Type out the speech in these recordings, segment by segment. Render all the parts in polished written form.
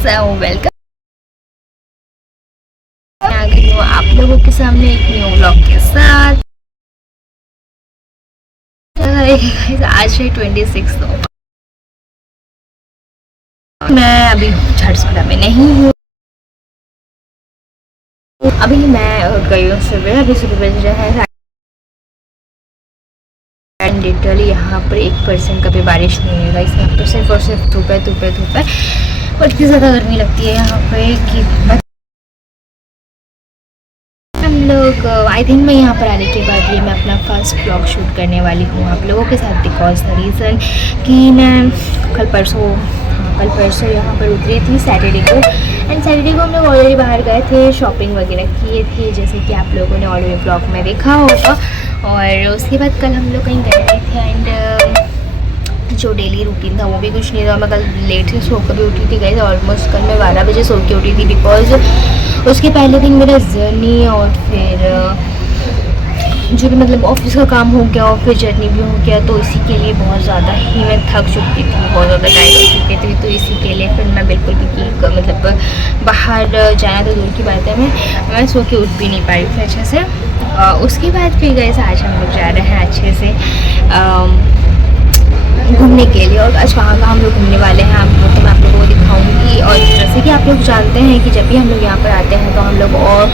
So welcome आ गई हूँ आप लोगों के सामने एक न्यू व्लॉग के साथ। आज है 26। मैं अभी झारसुगुड़ा में नहीं हूँ। अभी मैं उठ गई हूँ सुबह। अभी सुबह बज रहा है एंड लिटरली यहाँ पर 1% कभी बारिश नहीं होगा। इसमें यहाँ पर सिर्फ और सिर्फ धूप है, धूप है, धूप है। और इतनी ज़्यादा गर्मी लगती है यहाँ पे कि हम लोग आई थिंक मैं यहाँ पर आने के बाद ये मैं अपना फर्स्ट व्लॉग शूट करने वाली हूँ आप लोगों के साथ। बिकॉज द रीज़न कि मैं कल परसों यहाँ पर उतरी थी सैटरडे को। एंड सैटरडे को हम लोग ऑलरेडी बाहर गए थे, शॉपिंग वगैरह किए थे, जैसे कि आप लोगों ने ऑलरेडी ब्लॉग में देखा होगा। और उसके बाद कल हम लोग कहीं गए थे एंड जो डेली रूटीन था वो भी कुछ नहीं था। मैं कल लेट से सो कर भी उठी थी गई, ऑलमोस्ट कल मैं 12 बजे सो के उठी थी। बिकॉज उसके पहले दिन मेरा जर्नी और फिर जो भी मतलब ऑफिस का काम हो गया और फिर जर्नी भी हो गया, तो इसी के लिए बहुत ज़्यादा ही मैं थक चुकी थी, बहुत ज़्यादा टाइट हो चुकी थी। तो इसी के लिए फिर मैं बिल्कुल भी मतलब बाहर जाना तो दूर की बात है, मैं सो के उठ भी नहीं पाई थी अच्छे से। उसके बाद फिर गए आज हम लोग जा रहे हैं अच्छे से घूमने के लिए। और आज कहाँ हम लोग घूमने वाले हैं आप तो मैं आप लोगों को दिखाऊंगी। और जैसे कि आप लोग जानते हैं कि जब भी हम लोग यहाँ पर आते हैं तो हम लोग और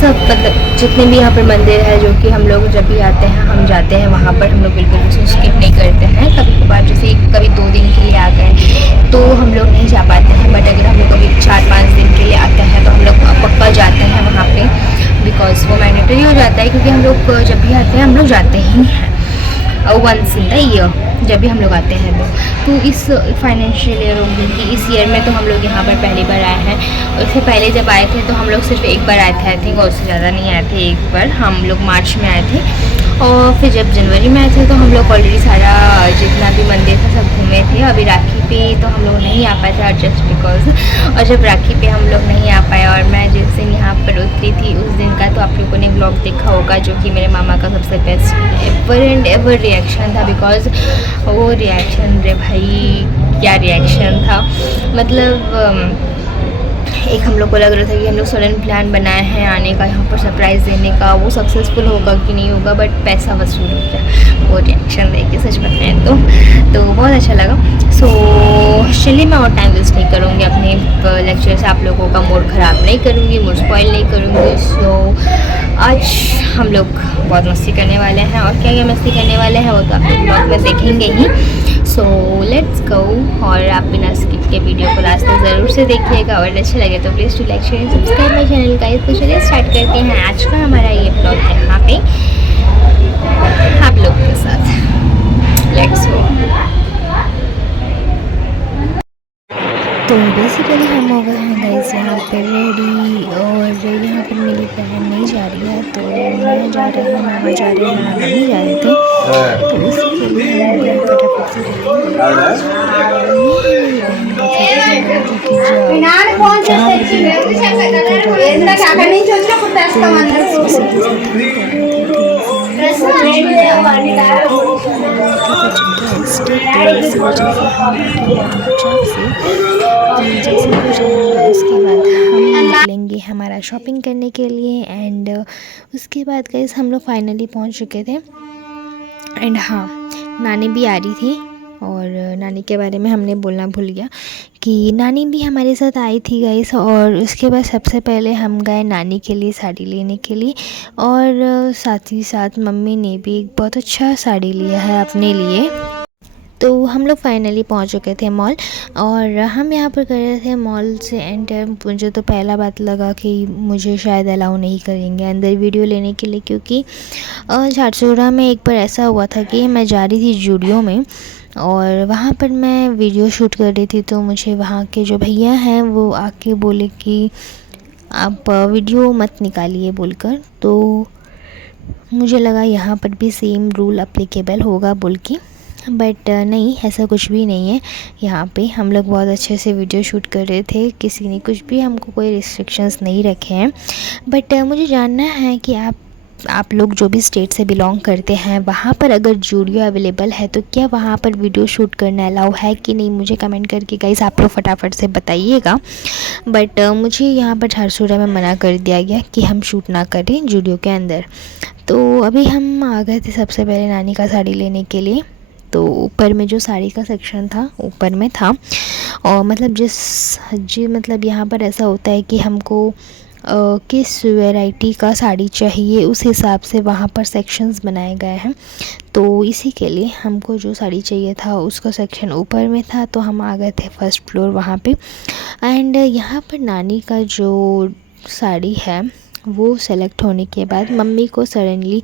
सब मतलब जितने भी यहाँ पर मंदिर है जो कि हम लोग जब भी आते हैं हम जाते हैं वहाँ पर। हम लोग बिल्कुल भी स्किप नहीं करते हैं। कभी कभार जैसे कभी 2 दिन के लिए आ गए तो हम लोग नहीं जा पाते हैं, बट अगर हम लोग कभी 4-5 दिन के लिए आते हैं तो हम लोग पक्का जाते हैं वहाँ पर। बिकॉज वो मैंडेटरी हो जाता है, क्योंकि हम लोग जब भी आते हैं हम लोग जाते ही हैं वंस इन द ईयर जब भी हम लोग आते हैं। तो इस फाइनेंशियल ईयर होगी कि इस ईयर में तो हम लोग यहाँ पर पहली बार आए हैं। उससे पहले जब आए थे तो हम लोग सिर्फ एक बार आए थे आई थिंक, और उससे ज़्यादा नहीं आए थे। एक बार हम लोग मार्च में आए थे और फिर जब जनवरी में आए थे तो हम लोग ऑलरेडी सारा जितना भी मंदिर था सब घूमे थे। अभी राखी पे तो हम लोग नहीं आ पाए थे जस्ट बिकॉज। और जब राखी पे हम लोग नहीं आ पाए और मैं जिस दिन यहाँ पर उतरी थी उस दिन का तो आप लोगों ने ब्लॉग देखा होगा, जो कि मेरे मामा का सबसे best ever and ever reaction था। बिकॉज वो रिएक्शन रे भाई क्या रिएक्शन था, मतलब एक हम लोग को लग रहा था कि हम लोग सडन प्लान बनाए हैं आने का यहाँ पर सरप्राइज़ देने का, वो सक्सेसफुल होगा कि नहीं होगा, बट पैसा वसूल हो गया वो रिएक्शन देख के सच बताएं तो बहुत अच्छा लगा। सो चलिए मैं और टाइम वेस्ट नहीं करूँगी, अपने लेक्चर से आप लोगों का मूड ख़राब नहीं करूँगी, मूड स्पॉइल नहीं करूँगी। सो आज हम लोग बहुत मस्ती करने वाले हैं और क्या क्या मस्ती करने वाले हैं वो तो आप लोग ब्लॉग में देखेंगे ही। So let's go. और आप बिना स्किप के वीडियो को लास्ट तक ज़रूर से देखिएगा और अच्छा लगे तो please to like share subscribe my channel का। तो चलिए स्टार्ट करते हैं आज का हमारा ये ब्लॉग है यहाँ पे आप लोग के साथ। Let's go. तो बेसिकली हम हो गए हैं गाइस यहाँ पे रेडी, और यहाँ पर मेरी बहन नहीं जा रही है तो मैं जा रही हूँ, मामा जा रहे हैं, मम्मी जा रहे थे। तो उसी के लिए हम हो गए फटाफट से रेडी। ये है मेरी बहन का छोटा सा बहन जो कि जहाँ पर भी रहती है वो लेकर जाती है इसको। तो बस उसी के साथ हम कर रहे थे थोड़ी सी कुछ गेस्ट, तो इसी वजह से हम बैठे हुए थे चुपचाप से। जैसे कुछ आएंगे उसके बाद हम निकलेंगे हमारा शॉपिंग करने के लिए। एंड उसके बाद गाइस हम लोग फाइनली पहुंच चुके थे। एंड हाँ, नानी भी आ रही थी और नानी के बारे में हमने बोलना भूल गया कि नानी भी हमारे साथ आई थी गाइस। और उसके बाद सबसे पहले हम गए नानी के लिए साड़ी लेने के लिए, और साथ ही साथ मम्मी ने भी एक बहुत अच्छा साड़ी लिया है अपने लिए। तो हम लोग फाइनली पहुंच चुके थे मॉल, और हम यहाँ पर कर रहे थे मॉल से एंटर। मुझे तो पहला बात लगा कि मुझे शायद अलाउ नहीं करेंगे अंदर वीडियो लेने के लिए, क्योंकि झारसुगुड़ा में एक बार ऐसा हुआ था कि मैं जा रही थी जूडियो में और वहाँ पर मैं वीडियो शूट कर रही थी। तो मुझे वहाँ के जो भैया हैं वो आके बोले कि आप वीडियो मत निकालिए बोलकर। तो मुझे लगा यहाँ पर भी सेम रूल अप्लीकेबल होगा बोल के, बट नहीं, ऐसा कुछ भी नहीं है। यहाँ पे हम लोग बहुत अच्छे से वीडियो शूट कर रहे थे, किसी ने कुछ भी हमको कोई रिस्ट्रिक्शंस नहीं रखे हैं। बट मुझे जानना है कि आप आप लोग जो भी स्टेट से बिलोंग करते हैं वहाँ पर अगर जूडियो अवेलेबल है तो क्या वहाँ पर वीडियो शूट करना अलाउ है कि नहीं, मुझे कमेंट करके गाइस आप लोग फटाफट से बताइएगा। बट मुझे यहाँ पर झारसूगुड़ा में मना कर दिया गया कि हम शूट ना करें जूडियो के अंदर। तो अभी हम आ गए थे सबसे पहले नानी का साड़ी लेने के लिए। तो ऊपर में जो साड़ी का सेक्शन था ऊपर में था, और मतलब जी मतलब यहाँ पर ऐसा होता है कि हमको किस वैरायटी का साड़ी चाहिए उस हिसाब से वहाँ पर सेक्शंस बनाए गए हैं। तो इसी के लिए हमको जो साड़ी चाहिए था उसका सेक्शन ऊपर में था, तो हम आ गए थे फर्स्ट फ्लोर वहाँ पे। एंड यहाँ पर नानी का जो साड़ी है वो सेलेक्ट होने के बाद मम्मी को सडनली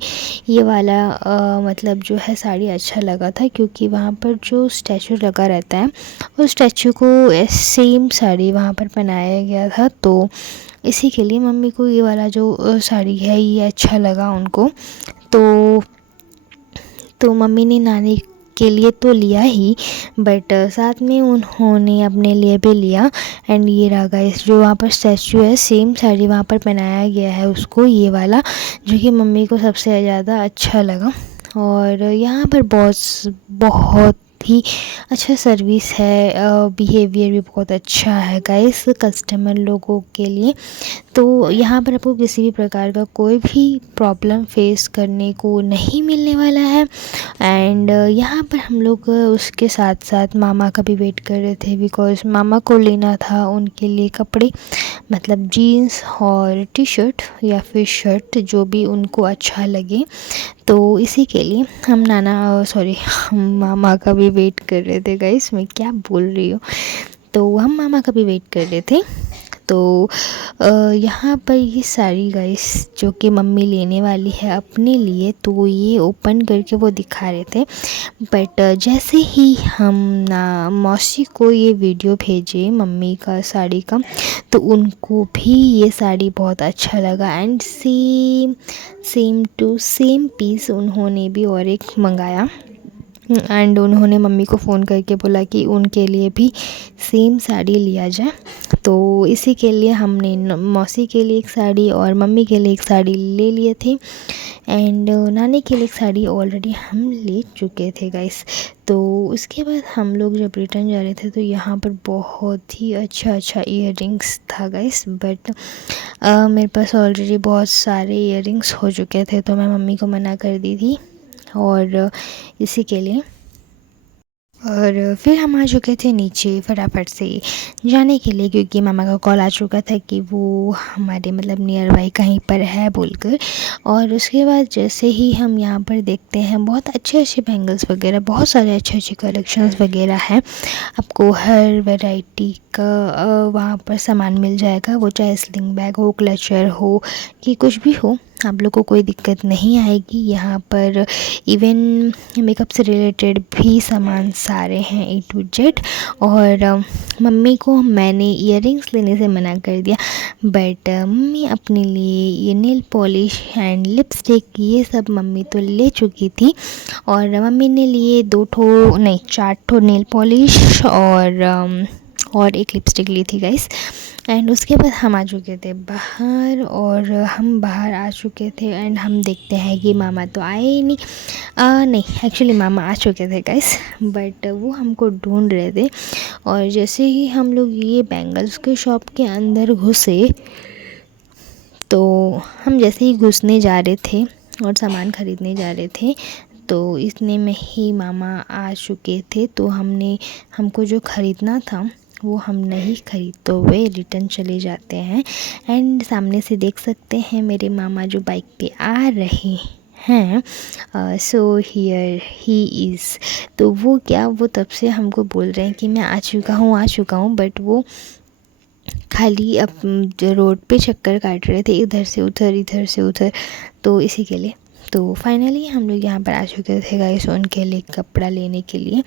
ये वाला मतलब जो है साड़ी अच्छा लगा था, क्योंकि वहाँ पर जो स्टैचू लगा रहता है उस स्टैचू को सेम साड़ी वहाँ पर पहनाया गया था। तो इसी के लिए मम्मी को ये वाला जो साड़ी है ये अच्छा लगा उनको। तो मम्मी ने नानी के लिए तो लिया ही, बट साथ में उन्होंने अपने लिए भी लिया। एंड ये रहा गाइस जो वहाँ पर स्टैचू है सेम साड़ी वहाँ पर पहनाया गया है उसको, ये वाला जो कि मम्मी को सबसे ज़्यादा अच्छा लगा। और यहाँ पर बहुत ही अच्छा सर्विस है, बिहेवियर भी बहुत अच्छा है गाइस कस्टमर लोगों के लिए। तो यहाँ पर आपको किसी भी प्रकार का कोई भी प्रॉब्लम फेस करने को नहीं मिलने वाला है। एंड यहाँ पर हम लोग उसके साथ साथ मामा का भी वेट कर रहे थे, बिकॉज़ मामा को लेना था उनके लिए कपड़े, मतलब जीन्स और टी शर्ट या फिर शर्ट जो भी उनको अच्छा लगे। तो इसी के लिए हम मामा का भी वेट कर रहे थे गाइस, मैं क्या बोल रही हूँ। तो हम मामा का भी वेट कर रहे थे। तो यहाँ पर ये साड़ी गाइस जो कि मम्मी लेने वाली है अपने लिए, तो ये ओपन करके वो दिखा रहे थे। बट जैसे ही हम ना मौसी को ये वीडियो भेजे मम्मी का साड़ी का, तो उनको भी ये साड़ी बहुत अच्छा लगा। And same to same piece उन्होंने भी और एक मंगाया। एंड उन्होंने मम्मी को फ़ोन करके बोला कि उनके लिए भी सेम साड़ी लिया जाए। तो इसी के लिए हमने मौसी के लिए एक साड़ी और मम्मी के लिए एक साड़ी ले लिए थे। एंड नानी के लिए एक साड़ी ऑलरेडी हम ले चुके थे गाइस। तो उसके बाद हम लोग जब रिटर्न जा रहे थे तो यहाँ पर बहुत ही अच्छा इयररिंग्स था गाइस। बट मेरे पास ऑलरेडी बहुत सारे इयररिंग्स हो चुके थे, तो मैं मम्मी को मना कर दी थी। और इसी के लिए और फिर हम आ चुके थे नीचे फटाफट से जाने के लिए, क्योंकि मामा का कॉल आ चुका था कि वो हमारे मतलब नियर बाई कहीं पर है बोलकर। और उसके बाद जैसे ही हम यहाँ पर देखते हैं बहुत अच्छे बैंगल्स वगैरह, बहुत सारे अच्छे कलेक्शंस वगैरह हैं। आपको हर वैरायटी का वहाँ पर सामान मिल जाएगा, वो चाहे स्लिंग बैग हो, क्लचर हो कि कुछ भी हो, आप लोग को कोई दिक्कत नहीं आएगी। यहाँ पर इवन मेकअप से रिलेटेड भी सामान सारे हैं A to Z। और मम्मी को मैंने इयररिंग्स लेने से मना कर दिया, बट मम्मी अपने लिए ये नेल पॉलिश एंड लिपस्टिक ये सब मम्मी तो ले चुकी थी। और मम्मी ने लिए 4 ठो नेल पॉलिश और एक लिपस्टिक ली थी गाइस। एंड उसके बाद हम आ चुके थे बाहर, और हम बाहर आ चुके थे एंड हम देखते हैं कि मामा तो आए ही नहीं एक्चुअली मामा आ चुके थे गाइस, बट वो हमको ढूंढ रहे थे। और जैसे ही हम लोग ये बैंगल्स के शॉप के अंदर घुसे, तो हम जैसे ही घुसने जा रहे थे और सामान ख़रीदने जा रहे थे, तो इतने में ही मामा आ चुके थे। तो हमको जो ख़रीदना था वो हम नहीं खरीदते हुए रिटर्न चले जाते हैं। एंड सामने से देख सकते हैं मेरे मामा जो बाइक पे आ रहे हैं। So here he is. तो वो तब से हमको बोल रहे हैं कि मैं आ चुका हूँ, बट वो खाली अब जो रोड पे चक्कर काट रहे थे, इधर से उधर। तो इसी के लिए तो फाइनली हम लोग यहाँ पर आ चुके थे गाइस उनके लिए कपड़ा लेने के लिए।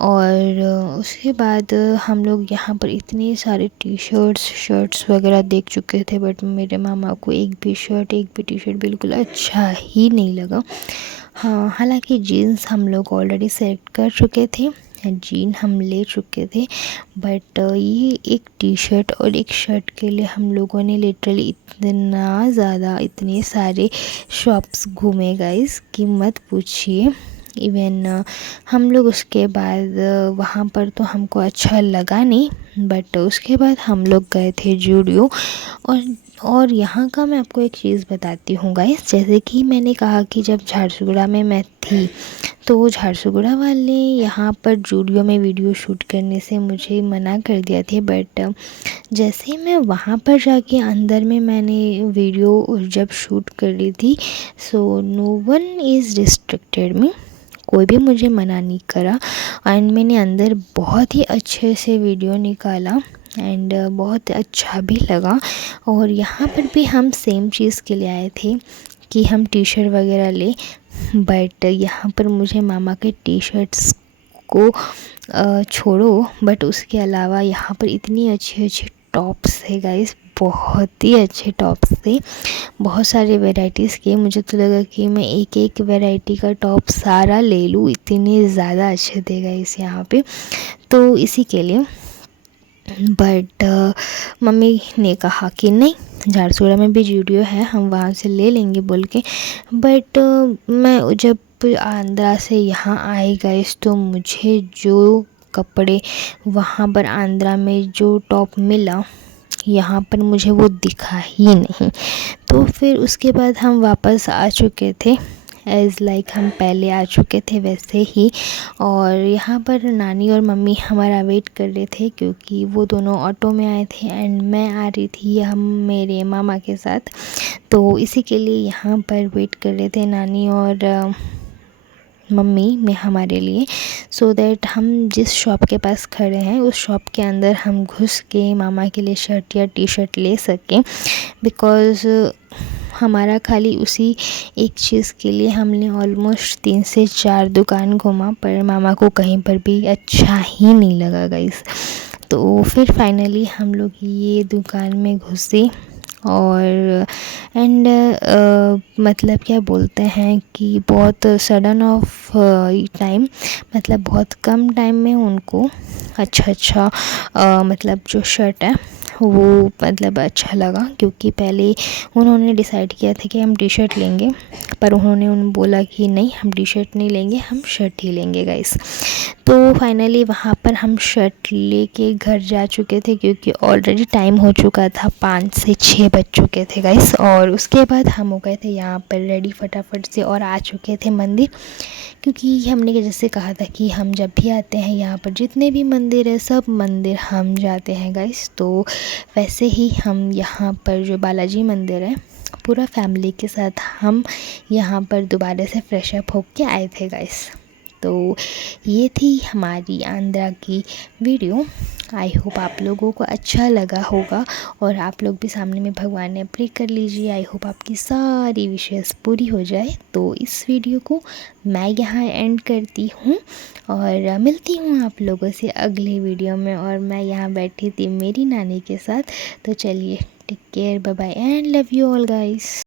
और उसके बाद हम लोग यहाँ पर इतने सारे शर्ट्स वगैरह देख चुके थे, बट मेरे मामा को एक भी टी शर्ट बिल्कुल अच्छा ही नहीं लगा। हाँ, हालांकि जीन्स हम लोग ऑलरेडी सेलेक्ट कर चुके थे जीन हम ले चुके थे, बट ये एक टी शर्ट और एक शर्ट के लिए हम लोगों ने लिटरली इतना ज़्यादा इतने सारे शॉप्स घूमे गाइस कि मत पूछिए। इवन हम लोग उसके बाद वहाँ पर तो हमको अच्छा लगा नहीं, बट उसके बाद हम लोग गए थे जूडियो। और यहाँ का मैं आपको एक चीज़ बताती हूँ गाइस, जैसे कि मैंने कहा कि जब झारसुगुड़ा में मैं थी तो झारसुगुड़ा वाले यहाँ पर जूडियो में वीडियो शूट करने से मुझे मना कर दिया था, बट जैसे ही मैं वहाँ पर जाके अंदर में मैंने वीडियो जब शूट कर रही थी, so no one is restricted me, कोई भी मुझे मना नहीं करा। एंड मैंने अंदर बहुत ही अच्छे से वीडियो निकाला एंड बहुत अच्छा भी लगा। और यहाँ पर भी हम सेम चीज़ के लिए आए थे कि हम टी शर्ट वगैरह ले, बट यहाँ पर मुझे मामा के टी शर्ट्स को छोड़ो, बट उसके अलावा यहाँ पर इतनी अच्छी अच्छी टॉप्स है गाइस, बहुत ही अच्छे टॉप्स थे, बहुत सारे वैराइटीज़ के। मुझे तो लगा कि मैं एक एक वैरायटी का टॉप सारा ले लूँ, इतने ज़्यादा अच्छे थे गाइस यहाँ पे, तो इसी के लिए। बट मम्मी ने कहा कि नहीं, झारसुगड़ा में भी जूडियो है, हम वहाँ से ले लेंगे बोल के। बट मैं जब आंध्रा से यहाँ आई गाइस, तो मुझे जो कपड़े वहाँ पर आंध्रा में जो टॉप मिला, यहाँ पर मुझे वो दिखा ही नहीं। तो फिर उसके बाद हम वापस आ चुके थे, एज़ लाइक हम पहले आ चुके थे वैसे ही। और यहाँ पर नानी और मम्मी हमारा वेट कर रहे थे, क्योंकि वो दोनों ऑटो में आए थे एंड मैं आ रही थी हम मेरे मामा के साथ, तो इसी के लिए यहाँ पर वेट कर रहे थे नानी और मम्मी में हमारे लिए, सो दैट हम जिस शॉप के पास खड़े हैं उस शॉप के अंदर हम घुस के मामा के लिए शर्ट या टी शर्ट ले सकें। बिकॉज़ हमारा खाली उसी एक चीज़ के लिए हमने ऑलमोस्ट 3 से 4 दुकान घूमा, पर मामा को कहीं पर भी अच्छा ही नहीं लगा गाइस। तो फिर फाइनली हम लोग ये दुकान में घुसे और एंड मतलब क्या बोलते हैं कि बहुत सडन ऑफ टाइम, मतलब बहुत कम टाइम में उनको अच्छा मतलब जो शर्ट है वो मतलब अच्छा लगा, क्योंकि पहले उन्होंने डिसाइड किया था कि हम टी शर्ट लेंगे, पर उन्होंने बोला कि नहीं, हम टी शर्ट नहीं लेंगे, हम शर्ट ही लेंगे गाइस। तो फाइनली वहाँ पर हम शर्ट लेके घर जा चुके थे, क्योंकि ऑलरेडी टाइम हो चुका था, 5 से 6 बज चुके थे गाइस। और उसके बाद हम हो गए थे यहाँ पर रेडी फटाफट से और आ चुके थे मंदिर, क्योंकि हमने जैसे कहा था कि हम जब भी आते हैं यहाँ पर जितने भी मंदिर है सब मंदिर हम जाते हैं गाइस। तो वैसे ही हम यहाँ पर जो बालाजी मंदिर है पूरा फैमिली के साथ हम यहाँ पर दोबारा से फ्रेश अप होके आए थे गाइस। तो ये थी हमारी आंध्रा की वीडियो। आई होप आप लोगों को अच्छा लगा होगा और आप लोग भी सामने में भगवान ने प्रे कर लीजिए। आई होप आपकी सारी विशेष पूरी हो जाए। तो इस वीडियो को मैं यहाँ एंड करती हूँ और मिलती हूँ आप लोगों से अगले वीडियो में। और मैं यहाँ बैठी थी मेरी नानी के साथ। तो चलिए, take care, bye bye and love you all guys.